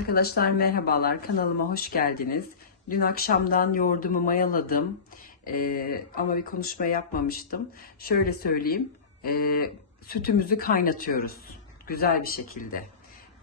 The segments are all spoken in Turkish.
Arkadaşlar merhabalar kanalıma hoş geldiniz. Dün akşamdan yoğurdumu mayaladım Ee, ama bir konuşma yapmamıştım. Şöyle söyleyeyim ee, sütümüzü kaynatıyoruz güzel bir şekilde.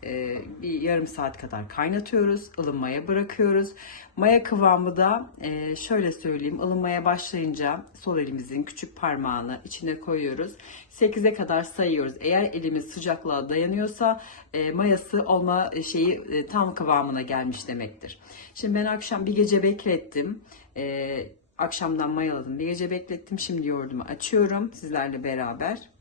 Ee, bir yarım saat kadar kaynatıyoruz, ılınmaya bırakıyoruz. Maya kıvamı da e, şöyle söyleyeyim, ılınmaya başlayınca sol elimizin küçük parmağını içine koyuyoruz. 8'e kadar sayıyoruz. Eğer elimiz sıcaklığa dayanıyorsa e, mayası olma şeyi e, tam kıvamına gelmiş demektir. Şimdi ben akşam bir gece beklettim. E, akşamdan mayaladım, bir gece beklettim. Şimdi yoğurdumu açıyorum sizlerle beraber.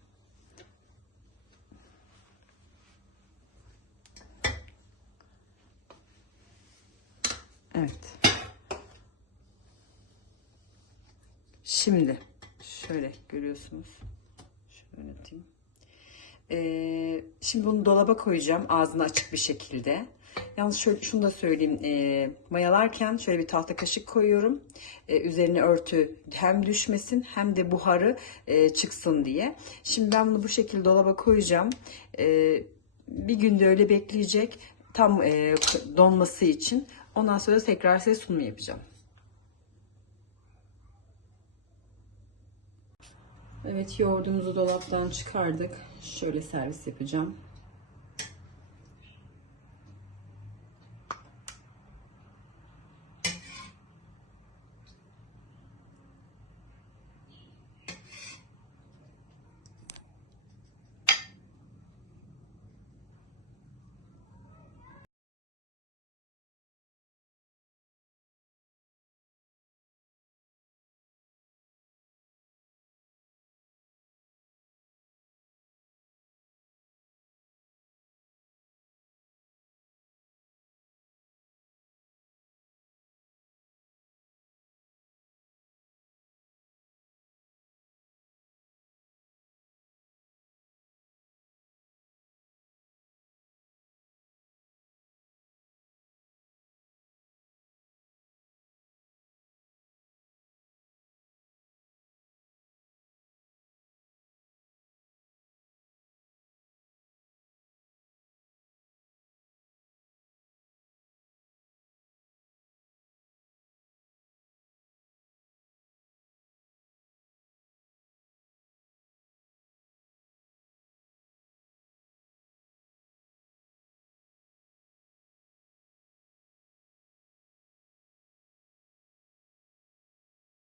Evet. Şimdi şöyle görüyorsunuz. Şöyle yöneteyim. Ee, şimdi bunu dolaba koyacağım ağzını açık bir şekilde. Yalnız şöyle, şunu da söyleyeyim. Ee, mayalarken şöyle bir tahta kaşık koyuyorum. Ee, üzerine örtü hem düşmesin hem de buharı e, çıksın diye. Şimdi ben bunu bu şekilde dolaba koyacağım. Ee, bir günde öyle bekleyecek. Tam e, donması için. Ondan sonra tekrar size sunum yapacağım. Evet yoğurdumuzu dolaptan çıkardık. Şöyle servis yapacağım.